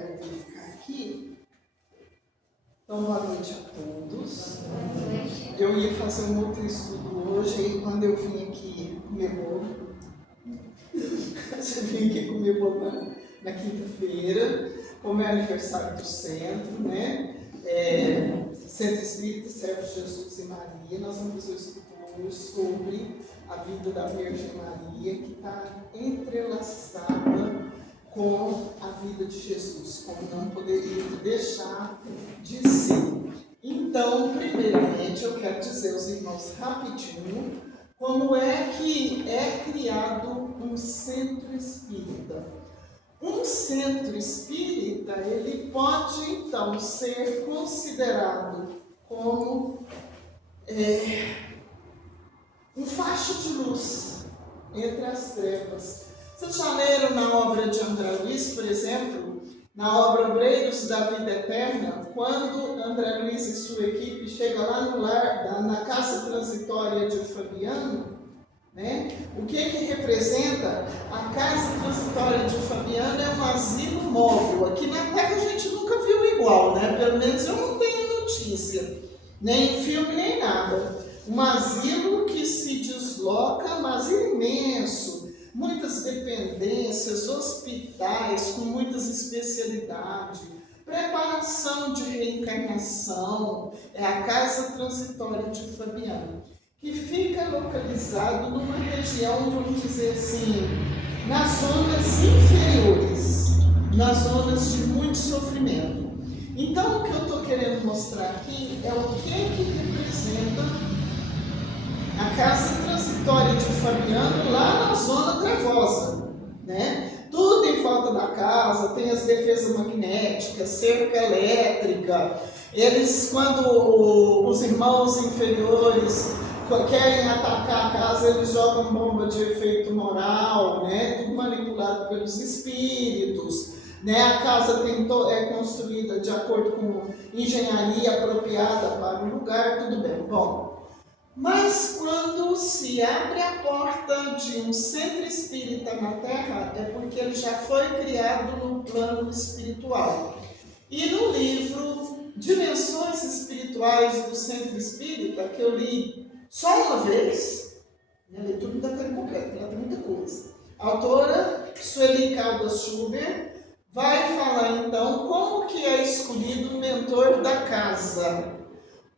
lugar de ficar aqui. Então, boa noite a todos. Eu ia fazer um outro estudo hoje, e quando eu vim aqui comer bolo, eu vim aqui comer bolo na quinta-feira, como é aniversário do centro, né? Centro Espírita Servo de Jesus e Maria. Nós vamos fazer um estudo hoje sobre a vida da Virgem Maria, que está entrelaçada com a vida de Jesus, como não poderia deixar de ser. Então, primeiramente, eu quero dizer aos irmãos rapidinho como é que é criado um centro espírita. Um centro espírita, ele pode, então, ser considerado como um facho de luz entre as trevas. Vocês já leram na obra de André Luiz, por exemplo, na obra Obreiros da Vida Eterna, quando André Luiz e sua equipe chegam lá no lar, na casa transitória de Fabiano, né? O que representa a casa transitória de Fabiano? É um asilo móvel. Aqui na Terra a gente nunca viu igual, né? Pelo menos eu não tenho notícia, nem filme, nem nada. Um asilo que se desloca, um asilo imenso, muitas dependências, hospitais com muitas especialidades, preparação de reencarnação. É a casa transitória de Fabiano, que fica localizado numa região, vamos dizer assim, nas zonas inferiores, nas zonas de muito sofrimento. Então, o que eu estou querendo mostrar aqui é o que representa a casa transitória de Fabiano lá na zona trevosa, né? Tudo em volta da casa, tem as defesas magnéticas, cerca elétrica. Eles, quando os irmãos inferiores querem atacar a casa, eles jogam bomba de efeito moral, né? Tudo manipulado pelos espíritos, né? A casa é construída de acordo com engenharia apropriada para o lugar, tudo bem. Bom, mas quando se abre a porta de um centro espírita na Terra, é porque ele já foi criado no plano espiritual. E no livro Dimensões Espirituais do Centro Espírita, que eu li só uma vez, minha leitura não está tão completa, ela tem muita coisa. A autora Sueli Caldas Schubert vai falar então como que é escolhido o mentor da casa.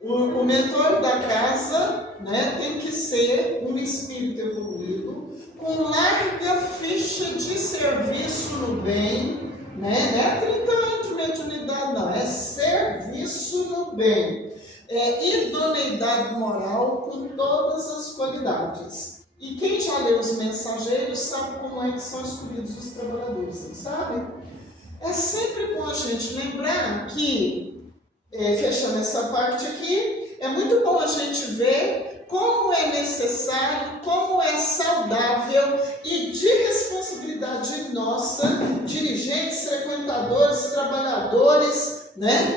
O mentor da casa, né, tem que ser um espírito evoluído, com larga ficha de serviço no bem, né? Não é 30 anos de mediunidade, não, é serviço no bem. Idoneidade moral com todas as qualidades. E quem já leu os Mensageiros sabe como é que são escolhidos os trabalhadores, não sabe? É sempre bom a gente lembrar que, fechando essa parte aqui, é muito bom a gente ver como é necessário, como é saudável e de responsabilidade nossa, dirigentes, frequentadores, trabalhadores, né,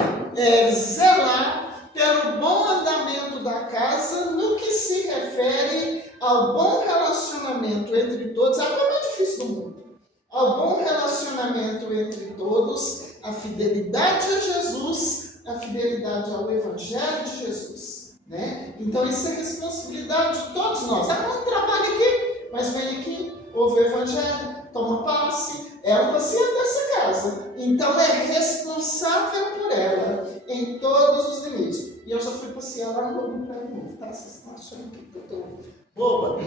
zelar pelo bom andamento da casa no que se refere ao bom relacionamento entre todos, a coisa mais difícil do mundo, ao bom relacionamento entre todos, a fidelidade a Jesus, a fidelidade ao Evangelho de Jesus, né? Então isso é responsabilidade de todos nós. Não trabalha aqui, mas vem aqui, ouve o Evangelho, toma passe, é um paciente dessa casa. Então é responsável por ela em todos os limites. E eu já fui passear lá no novo, tá? Vocês estão achando que eu estou boba?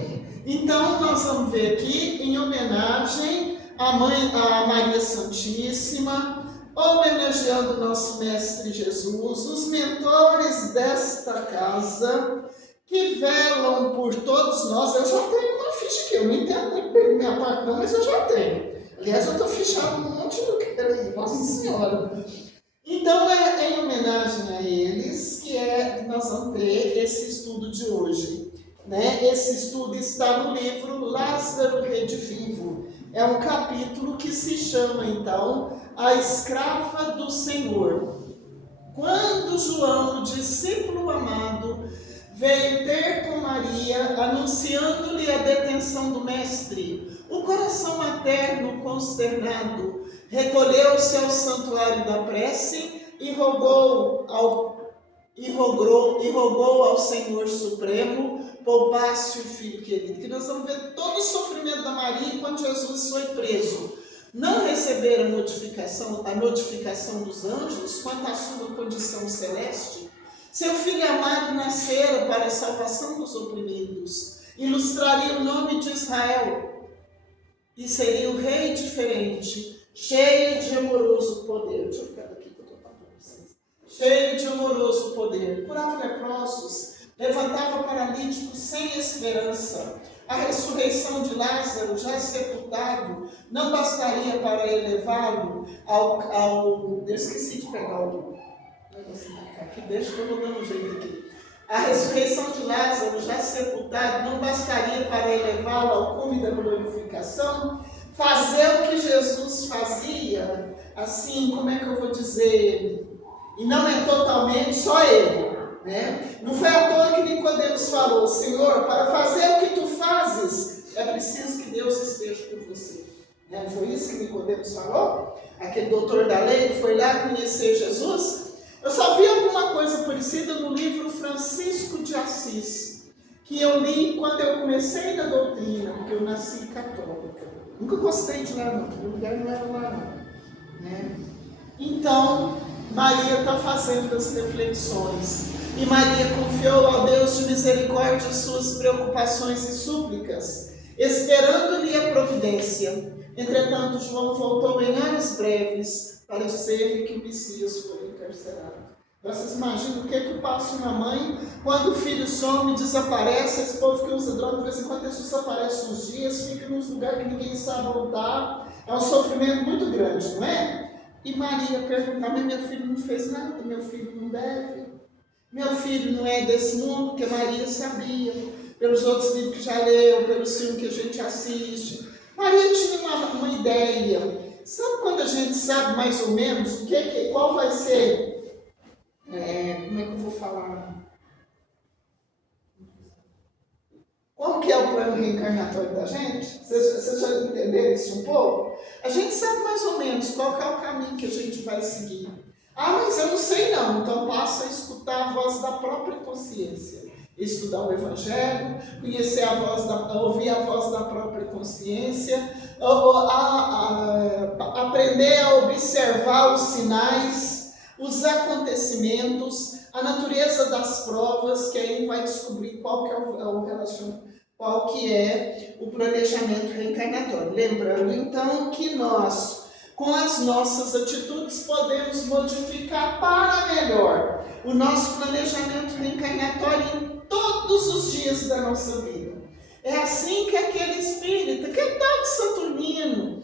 Então nós vamos ver aqui, em homenagem à Maria Santíssima, homenageando nosso Mestre Jesus, os mentores desta casa, que velam por todos nós. Eu já tenho uma ficha aqui, eu não entendo muito bem minha parte não, mas eu já tenho. Aliás, eu estou fichando um monte de lugar aí, Nossa Senhora. Então, é em homenagem a eles que nós vamos ter esse estudo de hoje, né? Esse estudo está no livro Lázaro Redivivo. É um capítulo que se chama, então, A Escrava do Senhor. Quando João, o discípulo amado, veio ter com Maria, anunciando-lhe a detenção do Mestre, o coração materno consternado recolheu-se ao santuário da prece e rogou ao Senhor Supremo poupasse o filho querido. Que nós vamos ver todo o sofrimento da Maria quando Jesus foi preso. Não receber a notificação dos anjos quanto à sua condição celeste. Seu filho amado nascera para a salvação dos oprimidos. Ilustraria o nome de Israel e seria um rei diferente, cheio de amoroso poder. Deixa eu ficar aqui que eu estou falando para vocês. Cheio de amoroso poder. Curava leprosos, levantava paralíticos sem esperança. A ressurreição de Lázaro, já sepultado, não bastaria para elevá-lo ao... Eu esqueci de pegar o... Aqui, deixa que eu vou dando um jeito aqui. A ressurreição de Lázaro, já sepultado, não bastaria para elevá-lo ao cume da glorificação. Fazer o que Jesus fazia, assim, como é que eu vou dizer? E não é totalmente só ele. Né? Não foi à toa que Nicodemos falou: Senhor, para fazer o que tu fazes, é preciso que Deus esteja por você. Né? Não foi isso que Nicodemos falou? Aquele doutor da lei que foi lá conhecer Jesus. Eu só vi alguma coisa parecida no livro Francisco de Assis, que eu li quando eu comecei na doutrina, porque eu nasci católica. Nunca gostei de lá não, meu lugar não era lá não. Né? Então, Maria está fazendo as reflexões. E Maria confiou ao Deus de misericórdia suas preocupações e súplicas, esperando-lhe a providência. Entretanto, João voltou em anos breves para dizer-lhe que o Messias foi encarcerado. Vocês imaginam o que passa uma mãe quando o filho some e desaparece? Esse povo que usa droga, de vez em quando eles desaparecem uns dias, fica nos lugares que ninguém sabe voltar. É um sofrimento muito grande, não é? E Maria perguntava: meu filho não fez nada, meu filho não deve. Meu filho não é desse mundo, porque Maria sabia, pelos outros livros que já leu, pelos filmes que a gente assiste. Maria tinha uma ideia. Sabe quando a gente sabe mais ou menos qual vai ser, como é que eu vou falar? Qual que é o plano reencarnatório da gente? Vocês já entenderam isso um pouco? A gente sabe mais ou menos qual que é o caminho que a gente vai seguir. Ah, mas eu não sei não. Então passa a escutar a voz da própria consciência. Estudar o Evangelho, ouvir a voz da própria consciência, aprender a observar os sinais, os acontecimentos, a natureza das provas, que aí vai descobrir qual que é o planejamento reencarnatório. Lembrando então que nós, com as nossas atitudes, podemos modificar para melhor o nosso planejamento reencarnatório em todos os dias da nossa vida. É assim que aquele espírita, que é tal de Saturnino,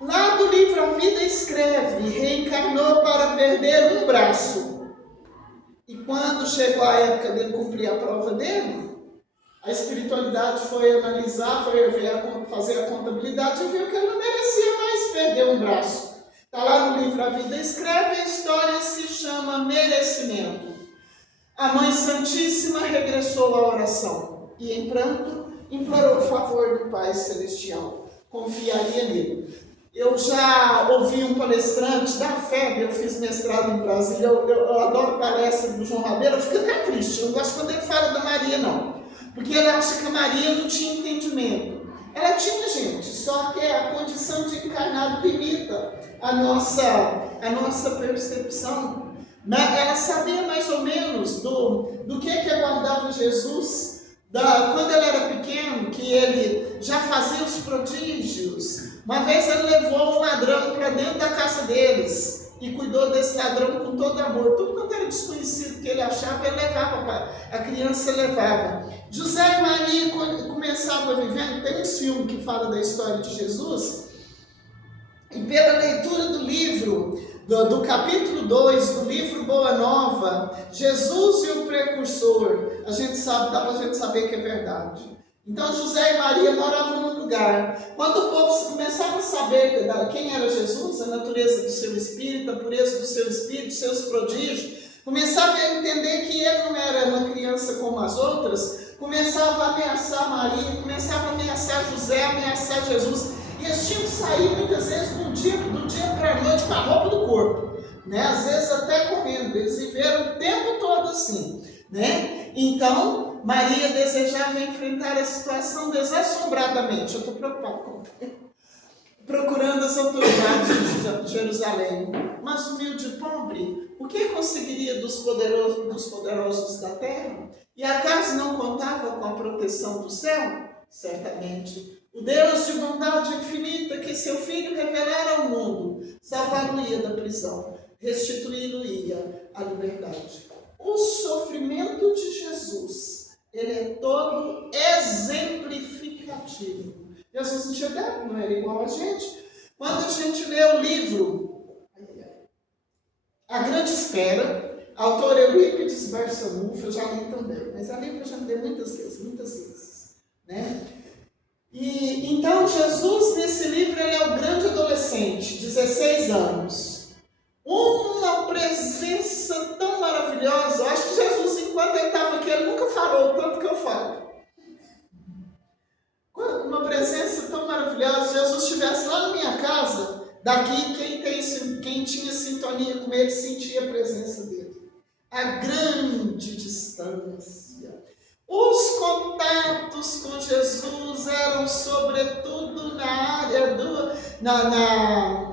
lá do livro A Vida escreve: reencarnou para perder um braço. E quando chegou a época dele cumprir a prova dele, a espiritualidade foi analisar, foi fazer a contabilidade e viu que ele não merecia mais perder um braço. Está lá no livro A Vida escreve, a história se chama Merecimento. A Mãe Santíssima regressou à oração e, em pranto, implorou o favor do Pai Celestial. Confiaria nele. Eu já ouvi um palestrante da FEB, eu fiz mestrado em Brasília, eu adoro palestra do João Rabeiro, eu fico até triste, eu não gosto quando ele fala da Maria, não. Porque ele acha que a Maria não tinha entendimento. Ela tinha, gente, só que a condição de encarnado limita a nossa percepção. Ela sabia mais ou menos do que aguardava Jesus, quando ele era pequeno, que ele já fazia os prodígios. Uma vez ele levou um ladrão para dentro da casa deles e cuidou desse ladrão com todo amor. Tudo quanto era desconhecido que ele achava, ele levava, a criança levava. José e Maria, quando começavam vivendo, tem um filme que fala da história de Jesus, e pela leitura do livro, do capítulo 2, do livro Boa Nova, Jesus e o Precursor, a gente sabe, dá para a gente saber que é verdade. Então José e Maria moravam num lugar. Quando o povo começava a saber quem era Jesus, a natureza do seu espírito, a pureza do seu espírito, seus prodígios, começava a entender que ele não era uma criança como as outras, começava a ameaçar Maria, começava a ameaçar José, a ameaçar Jesus. E eles tinham que sair muitas vezes do dia para a noite com a roupa do corpo, né? Às vezes até comendo. Eles viveram o tempo todo assim, né? Então, Maria desejava enfrentar a situação desassombradamente. Eu estou preocupada com procurando as autoridades de Jerusalém. Mas humilde e pobre, o que conseguiria dos poderosos da terra? E acaso não contava com a proteção do céu? Certamente. O Deus de bondade infinita que seu Filho revelara ao mundo, salvar-lo-ia da prisão, restituí-lo-ia à liberdade. O sofrimento de Jesus, ele é todo exemplificativo. Jesus enxergava, não era igual a gente. Quando a gente lê o livro A Grande Espera, autor Eurípides Barçanufo, eu já li também, mas a livro eu já li muitas vezes, né? E então Jesus, nesse livro, ele é o grande adolescente, 16 anos. Uma presença tão maravilhosa. Eu acho que Jesus, enquanto ele estava aqui, ele nunca falou o tanto que eu falo. Uma presença tão maravilhosa. Se Jesus estivesse lá na minha casa, daqui quem tinha sintonia com ele sentia a presença dele. A grande distância. Os contatos com Jesus eram sobretudo na área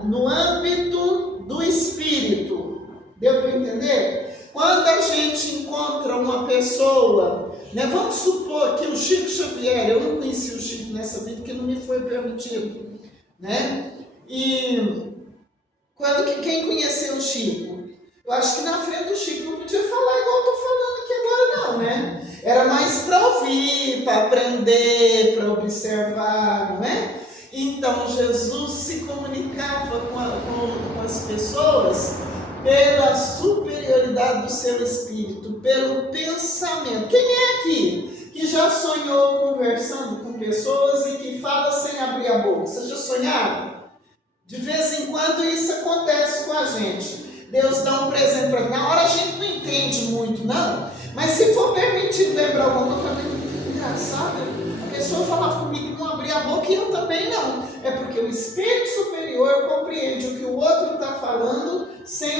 no âmbito do espírito. Deu para entender? Quando a gente encontra uma pessoa, né, vamos supor que o Chico Xavier, eu não conheci o Chico nessa vida, porque não me foi permitido, né? E quem conheceu o Chico? Eu acho que na frente do Chico não podia falar igual eu estou falando aqui agora não, né? Era mais para ouvir, para aprender, para observar, não é? Então Jesus se comunicava com as pessoas pela superioridade do seu espírito, pelo pensamento. Quem é aqui que já sonhou conversando com pessoas e que fala sem abrir a boca? Vocês já sonharam? De vez em quando isso acontece com a gente. Deus dá um presente para nós. Na hora a gente não entende muito, não. Mas se for permitido lembrar alguma coisa, também engraçado, a pessoa falava comigo que não abria a boca e eu também não. É porque o Espírito Superior compreende o que o outro está falando sem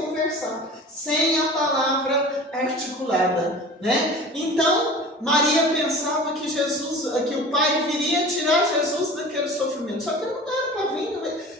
conversar, sem a palavra articulada, né? Então, Maria pensava que o Pai viria tirar Jesus daquele sofrimento. Só que não era para vir,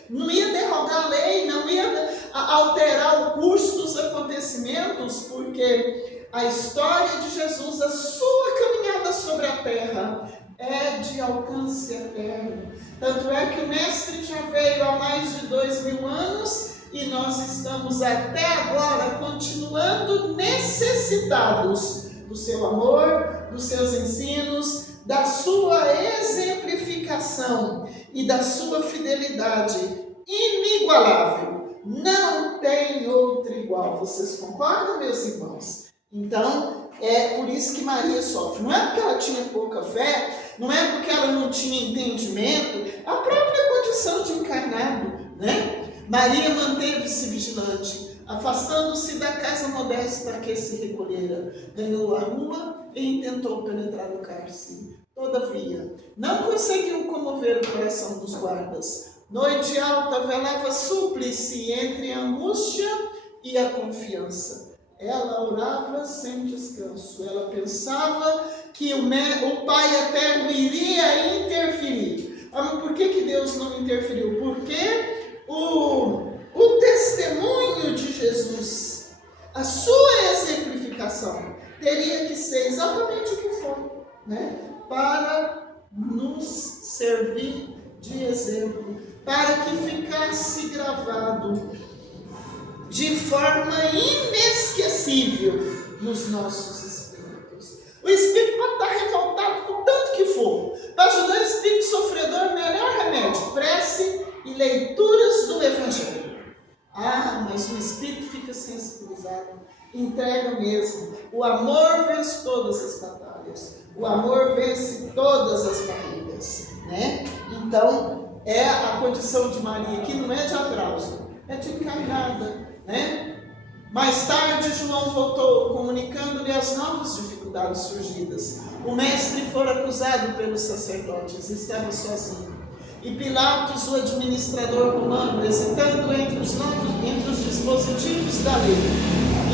não ia derrogar a lei, não ia alterar o curso dos acontecimentos, porque a história de Jesus, a sua caminhada sobre a terra, é de alcance eterno. Tanto é que o Mestre já veio há mais de 2000 anos e nós estamos até agora continuando necessitados do seu amor, dos seus ensinos, da sua exemplificação e da sua fidelidade inigualável. Não tem outro igual. Vocês concordam, meus irmãos? Então, é por isso que Maria sofre. Não é porque ela tinha pouca fé, não é porque ela não tinha entendimento, a própria condição de encarnado, né? Maria manteve-se vigilante, afastando-se da casa modesta a que se recolhera. Ganhou a rua e intentou penetrar no cárcere. Todavia, não conseguiu comover o coração dos guardas. Noite alta velava súplice entre a angústia e a confiança. Ela orava sem descanso. Ela pensava que o Pai Eterno iria interferir. Mas por que Deus não interferiu? Porque o testemunho de Jesus, a sua exemplificação, teria que ser exatamente o que for, né? Para nos servir de exemplo, para que ficasse gravado de forma inesquecível nos nossos espíritos. O espírito pode estar revoltado com tanto que for. Para ajudar o espírito sofredor, o melhor remédio, prece e leituras do Evangelho. Mas o espírito fica sensibilizado, entrega mesmo. O amor vence todas as batalhas. O amor vence todas as barreiras, né? Então, a condição de Maria aqui não é de atraso, é de encarnada, né? Mais tarde, João voltou, comunicando-lhe as novas dificuldades surgidas. O mestre fora acusado pelos sacerdotes, estava sozinho. e Pilatos, o administrador romano, hesitando entre os dispositivos da lei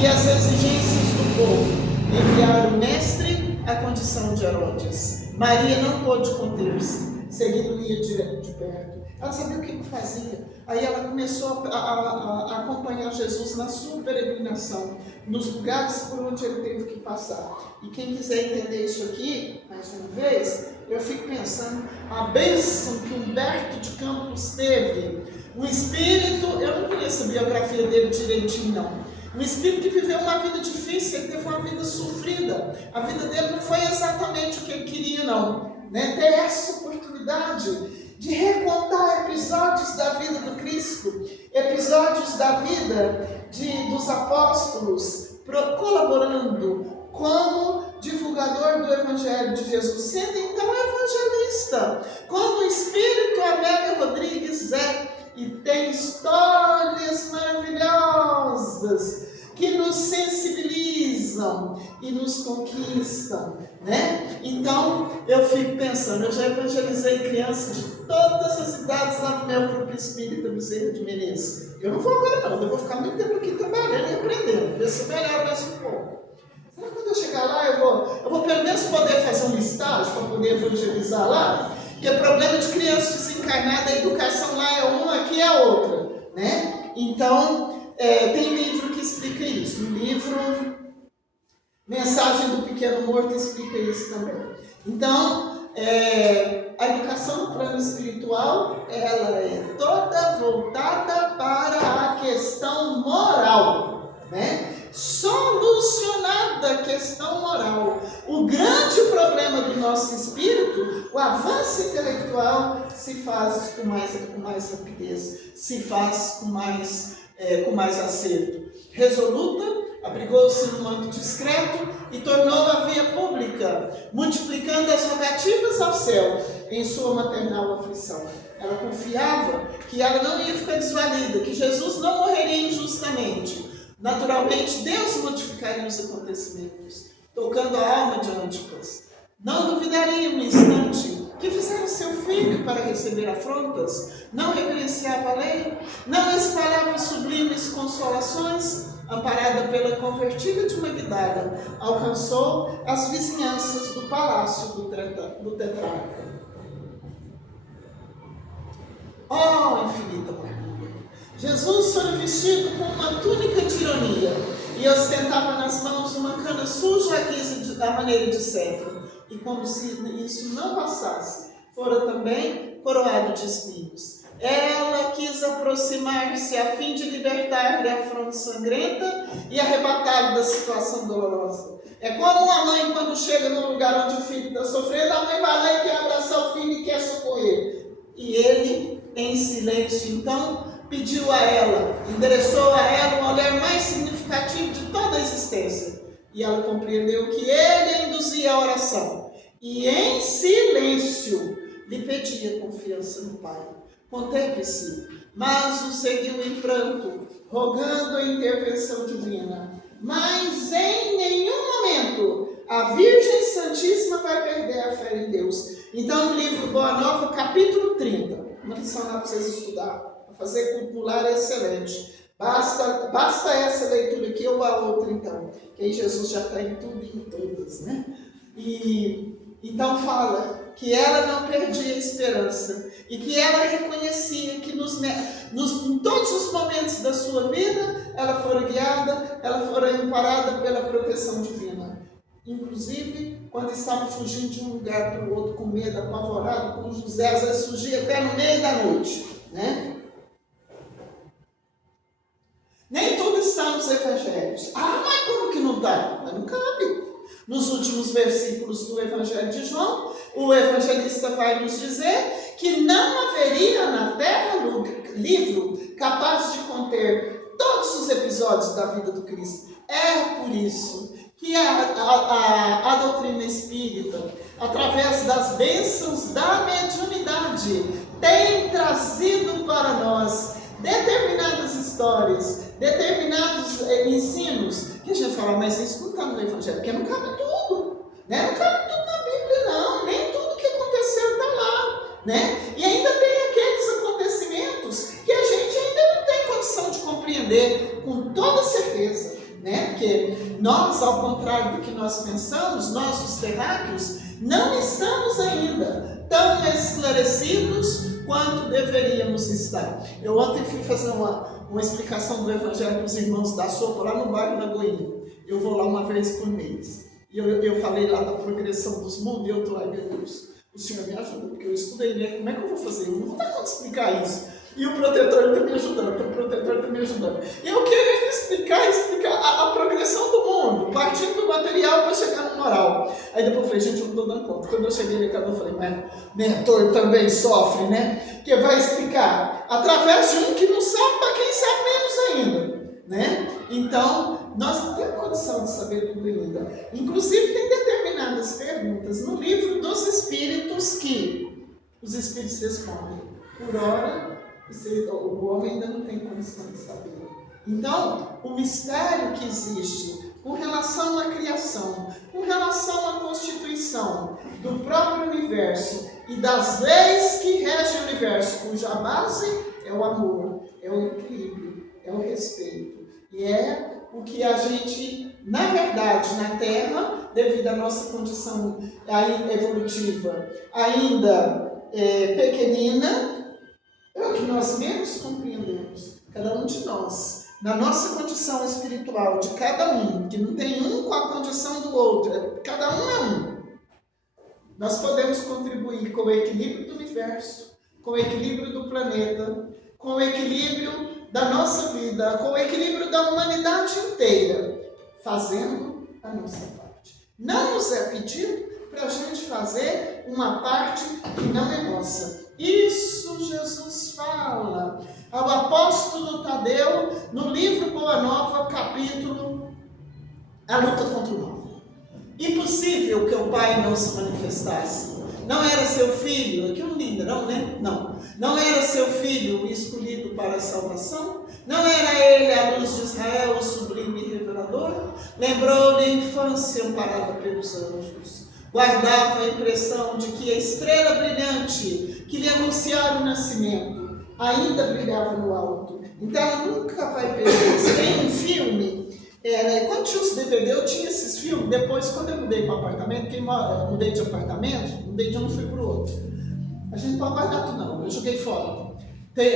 e as exigências do povo, enviaram o mestre à condição de Herodes. Maria não pôde conter-se, seguindo-lhe de perto. Ela sabia o que fazia. Aí ela começou a acompanhar Jesus na sua peregrinação, nos lugares por onde ele teve que passar. E quem quiser entender isso aqui, mais uma vez, eu fico pensando, a bênção que Humberto de Campos teve, um espírito, eu não conheço a biografia dele direitinho não, um espírito que viveu uma vida difícil, ele teve uma vida sofrida, a vida dele não foi exatamente o que ele queria não, né? Ter essa oportunidade de recontar episódios da vida do Cristo, episódios da vida dos apóstolos, colaborando como divulgador do Evangelho de Jesus, sendo então evangelista, como o Espírito Amélia Rodrigues é, e tem histórias maravilhosas que nos sensibilizam e nos conquistam, né? Então, eu fico pensando, eu já evangelizei crianças de todas as idades lá no meu grupo espírita Bezerra de Menezes. Eu não vou agora não, eu vou ficar muito tempo aqui trabalhando e aprendendo, ver se melhor mais um pouco. Será que quando eu chegar lá, eu vou pelo menos poder fazer um estágio para poder evangelizar lá? Porque o problema de criança desencarnada, a educação lá é uma, aqui é outra, né? Então, tem livro que explica isso. No livro Mensagem do Pequeno Morto explica isso também. Então, a educação no plano espiritual, ela é toda voltada para a questão moral, né? Solucionada a questão moral. O grande problema do nosso espírito, o avanço intelectual, se faz com mais rapidez, se faz com mais acerto. Resoluta, abrigou-se no manto discreto e tornou a via pública, multiplicando as rogativas ao céu em sua maternal aflição. Ela confiava que ela não ia ficar desvalida, que Jesus não morreria injustamente. Naturalmente, Deus modificaria os acontecimentos, tocando a alma de Antipas. Não duvidaria um instante que fizeram seu filho para receber afrontas, não reverenciava a lei, não espalhava sublimes consolações, amparada pela convertida de Magdala, alcançou as vizinhanças do palácio do tetrarca. Oh, infinita maravilha! Jesus foi vestido com uma túnica de ironia e ostentava nas mãos uma cana suja à maneira de cetro. E como se isso não passasse, fora também coroado de espinhos. Ela quis aproximar-se a fim de libertar-lhe a fronte sangrenta e arrebatá-lo da situação dolorosa. É como uma mãe quando chega no lugar onde o filho está sofrendo, a mãe vai lá e quer abraçar o filho e quer socorrer. E ele, em silêncio, então, pediu a ela, endereçou a ela o olhar mais significativo de toda a existência. E ela compreendeu que ele induzia a oração. E em silêncio lhe pedia confiança no Pai. Conteve-se, mas o seguiu em pranto, rogando a intervenção divina. Mas em nenhum momento a Virgem Santíssima vai perder a fé em Deus. Então, no livro Boa Nova, capítulo 30, uma lição lá para vocês estudar, para fazer popular é excelente. Basta essa leitura aqui ou a outra, então, que aí Jesus já está em tudo e em todas, né? E então fala que ela não perdia a esperança e que ela reconhecia que em todos os momentos da sua vida ela fora guiada, ela fora amparada pela proteção divina. Inclusive, quando estava fugindo de um lugar para o outro com medo, apavorado, com José, às vezes fugia até no meio da noite, né? Nem tudo está nos evangelhos. Ah, mas como que não está? Mas não cabe. Nos últimos versículos do Evangelho de João, o evangelista vai nos dizer que não haveria na terra livro capaz de conter todos os episódios da vida do Cristo. É por isso que a doutrina espírita, através das bênçãos da mediunidade, tem trazido para nós determinadas histórias, determinados ensinos, que a gente fala, mas isso não está no Evangelho, porque não cabe tudo, né? Não cabe tudo na Bíblia, não, nem tudo que aconteceu está lá, né? E ainda tem compreender com toda certeza, né? Porque nós, ao contrário do que nós pensamos, nós os terráqueos, não estamos ainda tão esclarecidos quanto deveríamos estar. Eu ontem fui fazer uma explicação do Evangelho para os irmãos da Sopa, lá no bairro da Goiânia. Eu vou lá uma vez por mês. E eu falei lá da progressão dos mundos, e eu estou lá, meu Deus, o Senhor me ajuda, porque eu estudei, né? Como é que eu vou fazer? Eu não vou dar conta de explicar isso. E o protetor está me ajudando, E eu queria explicar a progressão do mundo, partindo do material para chegar no moral. Aí depois eu falei, gente, eu não estou dando conta. Quando eu cheguei ali, eu falei, mas mentor também sofre, né? Que vai explicar através de um que não sabe, para quem sabe menos ainda, né? Então, nós não temos condição de saber tudo ainda. Inclusive, tem determinadas perguntas no livro dos Espíritos que os Espíritos respondem. Por ora, o homem ainda não tem condição de saber. Então, o mistério que existe com relação à criação, com relação à constituição do próprio universo e das leis que regem o universo, cuja base é o amor, é o equilíbrio, é o respeito. E é o que a gente, na verdade, na Terra, devido à nossa condição evolutiva ainda pequenina, é o que nós menos compreendemos, cada um de nós, na nossa condição espiritual, de cada um, que não tem um com a condição do outro, cada um é um. Nós podemos contribuir com o equilíbrio do universo, com o equilíbrio do planeta, com o equilíbrio da nossa vida, com o equilíbrio da humanidade inteira, fazendo a nossa parte. Não nos é pedido para a gente fazer uma parte que não é nossa. Isso Jesus fala ao apóstolo Tadeu no livro Boa Nova, capítulo A Luta contra o Mal. Impossível que o Pai não se manifestasse. Não era seu filho, aquilo lindo, não, né? Não era seu filho o escolhido para a salvação? Não era ele a luz de Israel, o sublime e revelador? Lembrou-lhe a infância amparada pelos anjos. Guardava a impressão de que a estrela brilhante que lhe anunciara o nascimento ainda brilhava no alto. Então ela nunca vai perder. Se tem um filme, quando tinha os DVD, eu tinha esses filmes. Depois, quando eu mudei para apartamento, mudei de apartamento, mudei de um fui para o outro. A gente não pode guardar tudo não, eu joguei fora.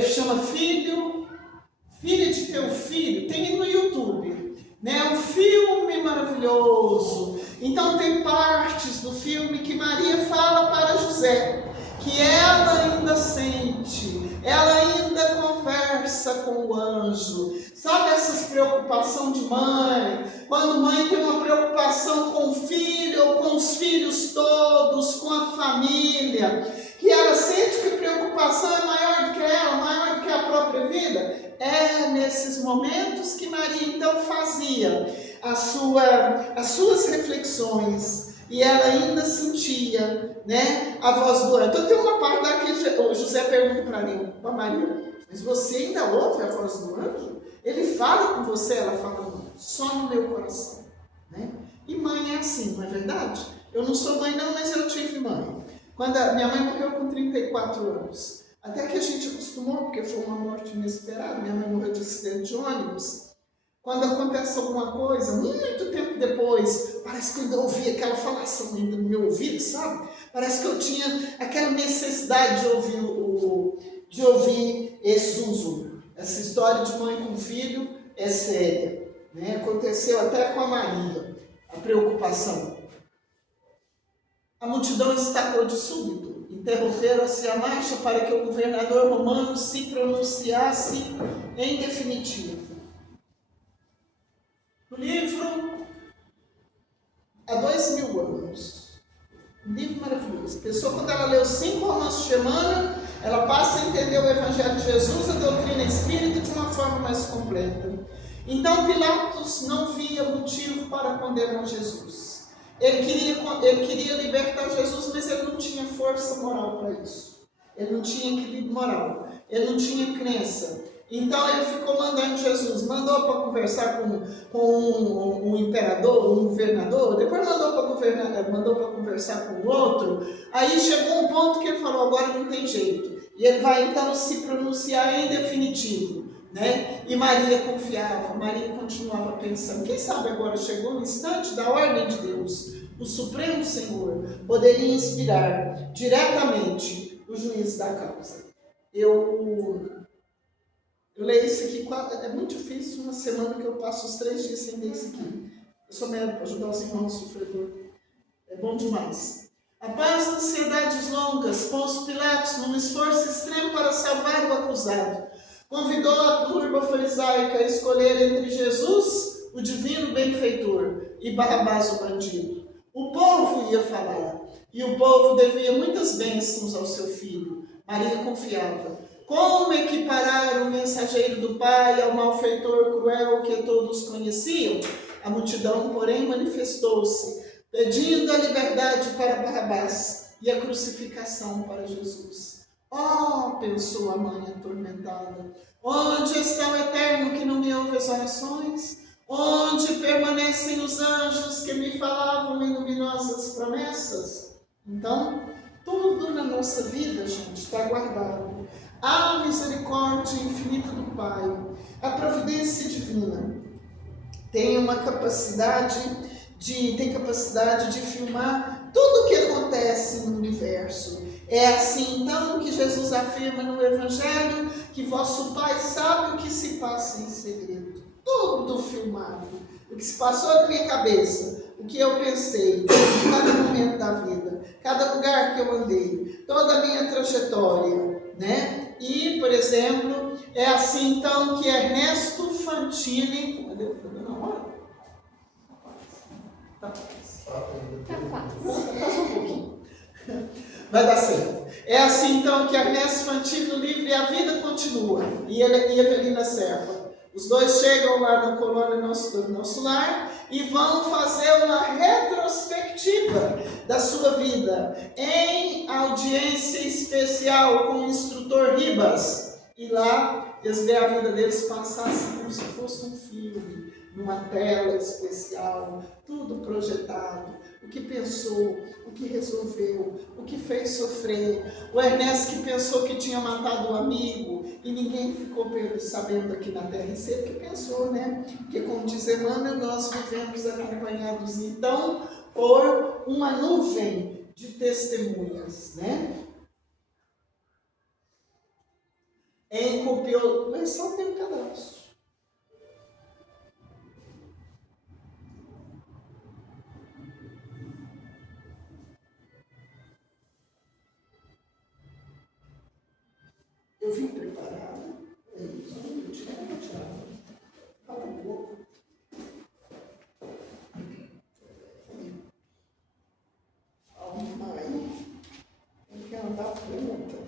Chama Filha de Teu Filho, tem no YouTube. Né? Um filme maravilhoso. Então tem partes do filme que Maria fala para José, que ela ainda sente, ela ainda conversa com o anjo. Sabe essas preocupações de mãe? Quando mãe tem uma preocupação com o filho ou com os filhos todos, com a família, que ela sente que a preocupação é maior do que ela, maior do que a própria vida. É nesses momentos que Maria então fazia as suas reflexões e ela ainda sentia, né, a voz do anjo. Então tem uma parte lá que o José pergunta para Maria, mas você ainda ouve a voz do anjo? Ele fala com você? Ela fala, não, só no meu coração. Né? E mãe é assim, não é verdade? Eu não sou mãe não, mas eu tive mãe. Quando minha mãe morreu com 34 anos. Até que a gente acostumou, porque foi uma morte inesperada. Minha mãe morreu de acidente de ônibus. Quando acontece alguma coisa, muito tempo depois, parece que eu ainda ouvi aquela falação ainda no meu ouvido, sabe? Parece que eu tinha aquela necessidade de ouvir esse zunzum. Essa história de mãe com filho é séria. Né? Aconteceu até com a Maria, a preocupação. A multidão estacou de súbito. Interromperam-se a marcha para que o governador romano se pronunciasse em definitivo. O livro, há 2000 anos, um livro maravilhoso. A pessoa, quando ela lê os 5 romances de Emmanuel, ela passa a entender o Evangelho de Jesus, a doutrina espírita, de uma forma mais completa. Então, Pilatos não via motivo para condenar Jesus. Ele queria libertar Jesus, mas ele não tinha força moral para isso. Ele não tinha equilíbrio moral. Ele não tinha crença. Então ele ficou mandando Jesus. Mandou para conversar com um imperador, um governador. Depois mandou para conversar com o outro. Aí chegou um ponto que ele falou, agora não tem jeito. E ele vai então se pronunciar em definitivo. né? E Maria confiava, Maria continuava pensando. Quem sabe agora chegou no instante da ordem de Deus, o Supremo Senhor poderia inspirar diretamente o juiz da causa. Eu leio isso aqui, é muito difícil, uma semana que eu passo os 3 dias sem ler isso aqui. Eu sou médico para ajudar os irmãos sofredores. É bom demais. Após ansiedades longas, Pôncio Pilatos, num esforço extremo para salvar o acusado, convidou a turba farisaica a escolher entre Jesus, o divino benfeitor, e Barrabás, o bandido. O povo ia falar, e o povo devia muitas bênçãos ao seu filho. Maria confiava. Como equiparar o mensageiro do Pai ao malfeitor cruel que todos conheciam? A multidão, porém, manifestou-se, pedindo a liberdade para Barrabás e a crucificação para Jesus. Oh, pensou a mãe atormentada, onde está o Eterno que não me ouve as orações? Onde permanecem os anjos que me falavam em luminosas promessas? Então, tudo na nossa vida, gente, está guardado. A misericórdia infinita do Pai, a providência divina, tem capacidade de filmar tudo o que acontece no universo. É assim então que Jesus afirma no Evangelho que vosso Pai sabe o que se passa em segredo. Tudo filmado. O que se passou na minha cabeça, o que eu pensei, cada momento da vida, cada lugar que eu andei, toda a minha trajetória, né? E, por exemplo, é assim então que Ernesto Fantini... Cadê o programa? Tá quase um pouquinho. Vai dar certo. É assim então que Ernesto Fantini, no livro A Vida Continua, e Evelina Serpa, os dois chegam lá na colônia do nosso lar e vão fazer uma retrospectiva da sua vida em audiência especial com o instrutor Ribas. E lá eles veem a vida deles passar assim como se fosse um filme, numa tela especial, tudo projetado, o que pensou, o que resolveu, o que fez sofrer. O Ernesto que pensou que tinha matado um amigo e ninguém ficou sabendo aqui na Terra, isso ele que pensou, né? Porque como diz Emmanuel, nós vivemos acompanhados então por uma nuvem de testemunhas, né? Encopiou, mas só tem um pedaço. Eu vim preparada, fala um pouco. A mãe tem que andar pronta.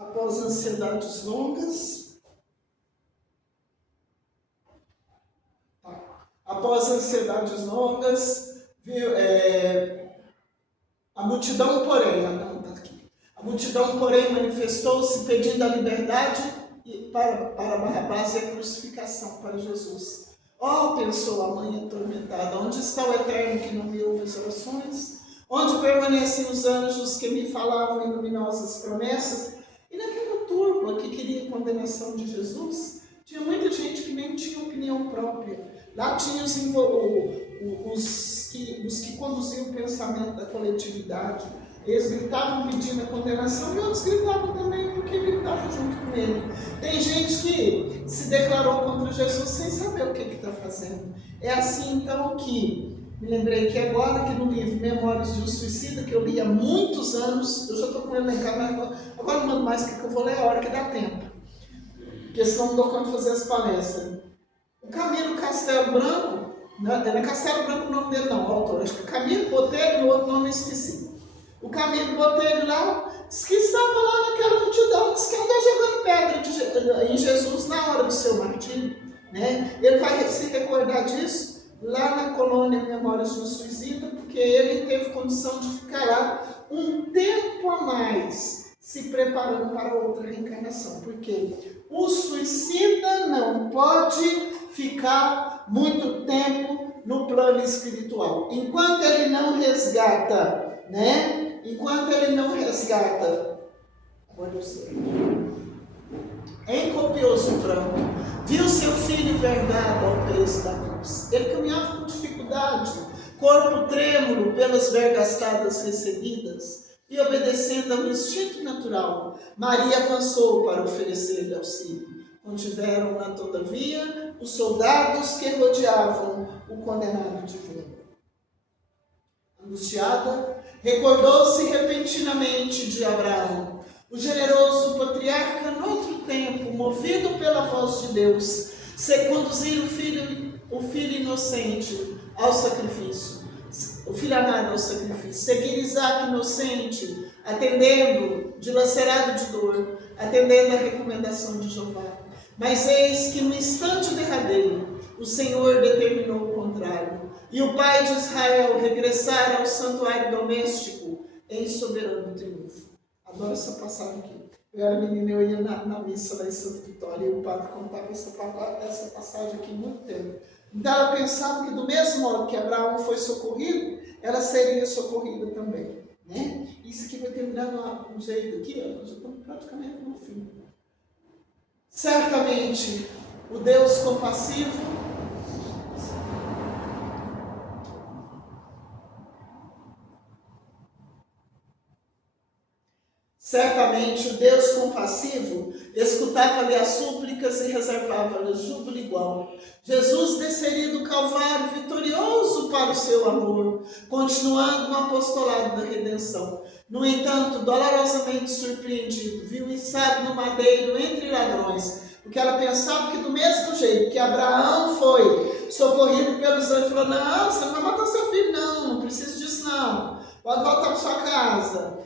Após ansiedades longas, a multidão, porém, manifestou-se pedindo a liberdade para Barrabás e a crucificação para Jesus. Oh, pensou a mãe atormentada, onde está o Eterno que não me ouve as orações? Onde permanecem os anjos que me falavam em luminosas promessas? E naquela turma que queria a condenação de Jesus, tinha muita gente que nem tinha opinião própria. Lá tinha os que conduziam o pensamento da coletividade. Eles gritavam pedindo a condenação e outros gritavam também porque gritavam junto com ele. Tem gente que se declarou contra Jesus sem saber o que está fazendo. É assim então que me lembrei que agora que no livro Memórias de um Suicida, que eu li há muitos anos, eu já estou com ele lá em casa, mas agora não mando mais porque eu vou ler a hora que dá tempo. Porque senão não dou conta de fazer as palestras. O Camilo Castelo Branco, não é Castelo Branco o nome dele não, o autor, acho que é Camilo Botelho, no outro nome eu esqueci. O Camilo Botelho lá, disse que estava lá naquela multidão, disse que andou jogando pedra em Jesus na hora do seu martírio. Né? Ele vai se recordar disso lá na colônia Memórias de um Suicida, porque ele teve condição de ficar lá um tempo a mais, se preparando para outra reencarnação. Porque o suicida não pode ficar muito tempo no plano espiritual. Enquanto ele não resgata, né? Enquanto ele não resgata, agora eu sei, em copioso pranto, viu seu filho vergado ao peso da cruz. Ele caminhava com dificuldade, corpo trêmulo pelas vergastadas recebidas, e obedecendo ao instinto natural, Maria avançou para oferecer-lhe auxílio. Contiveram-na, todavia, os soldados que rodeavam o condenado divino. Angustiada, recordou-se repentinamente de Abraão. O generoso patriarca, noutro tempo, movido pela voz de Deus, se conduzir o filho inocente ao sacrifício, o filho amado ao sacrifício, seguir Isaac inocente, atendendo, dilacerado de dor, atendendo a recomendação de Jeová. Mas eis que no instante derradeiro, o Senhor determinou o contrário, e o pai de Israel regressara ao santuário doméstico em soberano triunfo. Adoro essa passagem aqui. Eu era menina, eu ia na missa lá em Santa Vitória, e o padre contava essa passagem aqui há muito tempo. Então ela pensava que do mesmo modo que Abraão foi socorrido, ela seria socorrida também, né? Isso aqui vai terminar um jeito aqui, ó, nós já estamos praticamente no fim. Certamente, o Deus compassivo, escutava-lhe as súplicas e reservava-lhe júbilo igual. Jesus desceria do Calvário vitorioso para o seu amor, continuando no apostolado da redenção. No entanto, dolorosamente surpreendido, viu içado no madeiro entre ladrões, porque ela pensava que do mesmo jeito que Abraão foi socorrido pelos anjos, falou: não, você não vai matar seu filho, não precisa disso não, pode voltar para sua casa.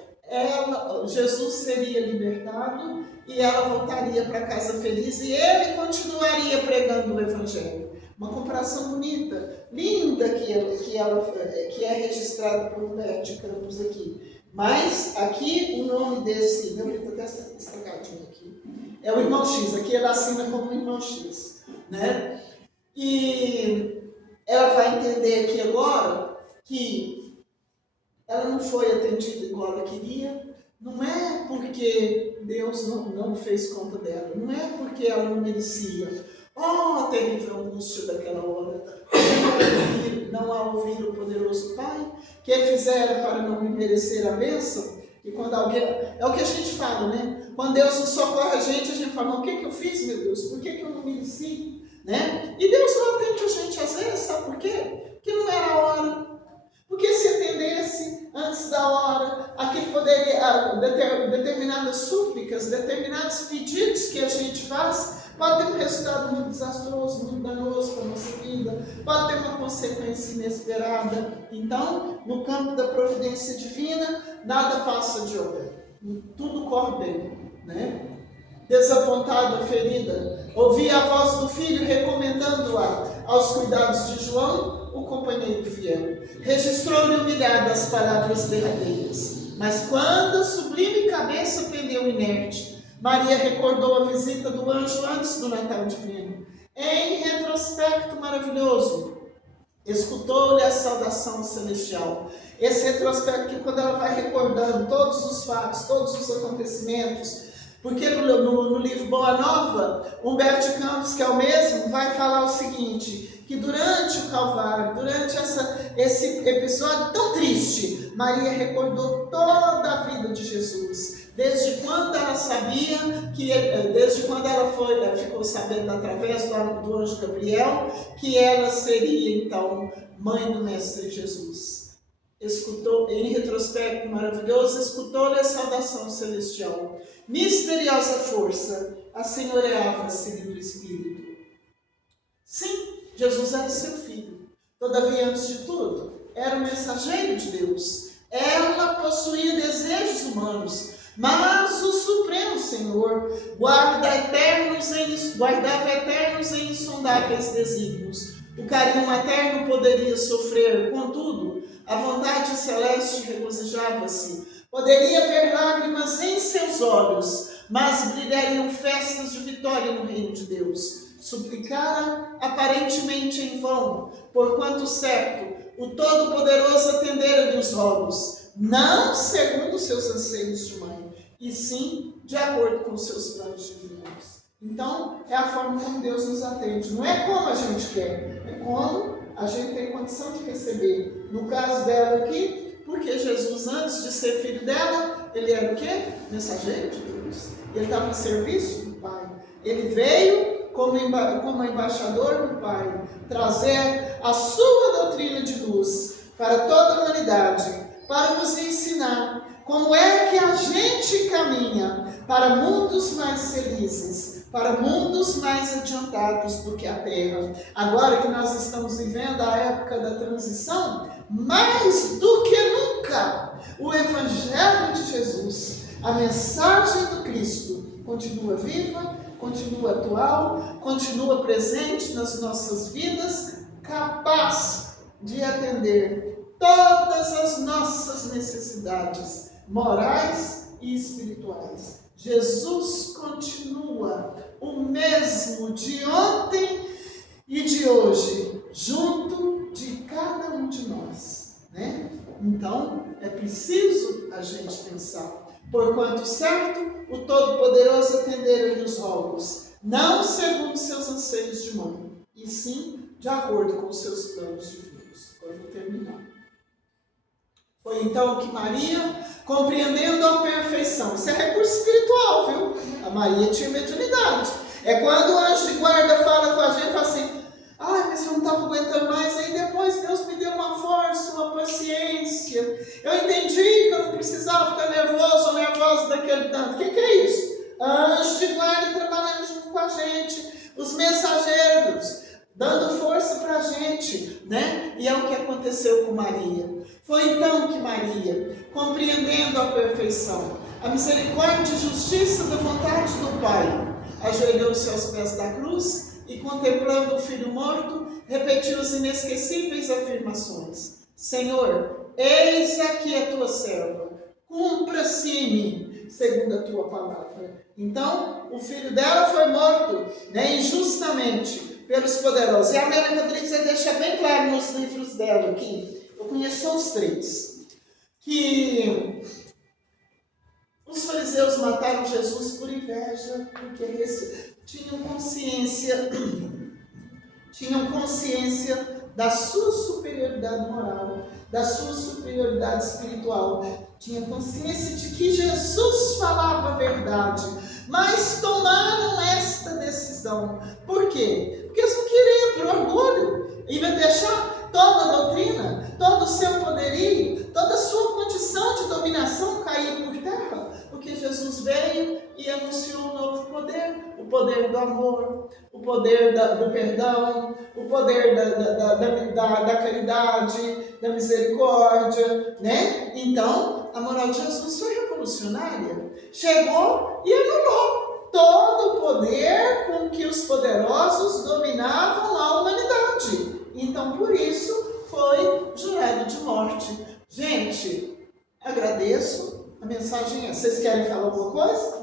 Jesus seria libertado e ela voltaria para casa feliz e ele continuaria pregando o Evangelho. Uma comparação bonita, linda que é registrada por Humberto de Campos aqui. Mas aqui o nome desse, meu livro está até estragadinho aqui, é o irmão X, aqui ele assina como irmão X, né? E ela vai entender aqui agora que ela não foi atendida igual ela queria, não é porque Deus não fez conta dela, não é porque ela não merecia. Oh, a terrível angústia daquela hora, não a ouvir o poderoso Pai, que fizeram para não me merecer a bênção. E quando alguém, é o que a gente fala, né? Quando Deus nos socorre a gente fala: o que eu fiz, meu Deus? Por que eu não mereci? Né? E Deus não atende a gente às vezes, sabe por quê? Porque não era a hora. Porque se atendesse antes da hora, aqui poderia, determinadas súplicas, determinados pedidos que a gente faz, pode ter um resultado muito desastroso, muito danoso para a nossa vida, pode ter uma consequência inesperada. Então, no campo da providência divina, nada passa de hora, tudo corre bem, né? Desapontada, ferida, ouvia a voz do filho recomendando-a aos cuidados de João, o companheiro fiel. Registrou-lhe humilhada as palavras derradeiras, mas quando a sublime cabeça pendeu inerte, Maria recordou a visita do anjo antes do Natal divino. Em retrospecto maravilhoso, escutou-lhe a saudação celestial. Esse retrospecto que quando ela vai recordando todos os fatos, todos os acontecimentos, porque no livro Boa Nova, Humberto de Campos, que é o mesmo, vai falar o seguinte, que durante o Calvário, durante esse episódio tão triste, Maria recordou toda a vida de Jesus, desde quando ela sabia, desde quando ela ficou sabendo através do anjo Gabriel, que ela seria então mãe do Mestre Jesus. Escutou, em retrospecto maravilhoso, escutou-lhe a saudação celestial. Misteriosa força assenhoreava-se do Espírito. Sim, Jesus era seu filho. Todavia, antes de tudo, era o mensageiro de Deus. Ela possuía desejos humanos, mas o Supremo Senhor guardava eternos e insondáveis desígnios. O carinho materno poderia sofrer, contudo, a vontade celeste regozijava-se. Poderia ver lágrimas em seus olhos, mas brilhariam festas de vitória no reino de Deus. suplicara aparentemente em vão, porquanto certo, o Todo-Poderoso atendera-lhe os rogos, não segundo os seus anseios de mãe, e sim de acordo com os seus planos divinos. Então, é a forma como Deus nos atende. Não é como a gente quer, é como a gente tem condição de receber. No caso dela aqui, porque Jesus, antes de ser filho dela, ele era o quê? Mensageiro de Deus. Ele estava em serviço do Pai. Ele veio como embaixador do Pai, trazer a sua doutrina de luz para toda a humanidade, para nos ensinar como é que a gente caminha para mundos mais felizes, para mundos mais adiantados do que a Terra. Agora que nós estamos vivendo a época da transição, mais do que nunca, o Evangelho de Jesus, a mensagem do Cristo, continua viva, continua atual, continua presente nas nossas vidas, capaz de atender todas as nossas necessidades morais e espirituais. Jesus continua o mesmo de ontem e de hoje, junto de cada um de nós, né? Então, é preciso a gente pensar. Porquanto certo, o Todo-Poderoso atendera-lhe os rogos, não segundo seus anseios de mãe, e sim de acordo com os seus planos divinos. Agora eu vou terminar. Foi então que Maria, compreendendo a perfeição, isso é recurso espiritual, viu? A Maria tinha mediunidade. É quando o anjo de guarda fala com a gente, fala assim, mas eu não estava aguentando mais, aí depois Deus me deu uma força, uma paciência. Eu entendi que eu não precisava ficar nervoso ou nervosa daquele tanto. O que é isso? Anjo de guarda trabalhando junto com a gente, os mensageiros, dando força para a gente, né? E é o que aconteceu com Maria. Foi então que Maria, compreendendo a perfeição, a misericórdia e justiça da vontade do Pai, ajoelhou-se aos pés da cruz e, contemplando o Filho morto, repetiu as inesquecíveis afirmações: Senhor, eis aqui a tua serva, cumpra-se em mim, segundo a tua palavra. Então, o filho dela foi morto, né, injustamente, pelos poderosos. E a Amélia Rodrigues deixa bem claro nos livros dela aqui, eu conheço só os 3, que os fariseus mataram Jesus por inveja, porque tinham consciência da sua superioridade moral, da sua superioridade espiritual, tinham consciência de que Jesus falava a verdade, mas tomaram esta decisão. Por quê? Porque eles não queriam, por orgulho, e vai deixar toda a doutrina, todo o seu poderio, toda a sua condição de dominação cair por terra, porque Jesus veio e anunciou um novo poder, o poder do amor, o poder do perdão, o poder da caridade, da misericórdia, né? Então, a moral de Jesus foi revolucionária, chegou e anulou todo o poder com que os poderosos dominavam a humanidade. Então, por isso, foi jurado de morte. Gente, agradeço. A mensagem é: vocês querem falar alguma coisa?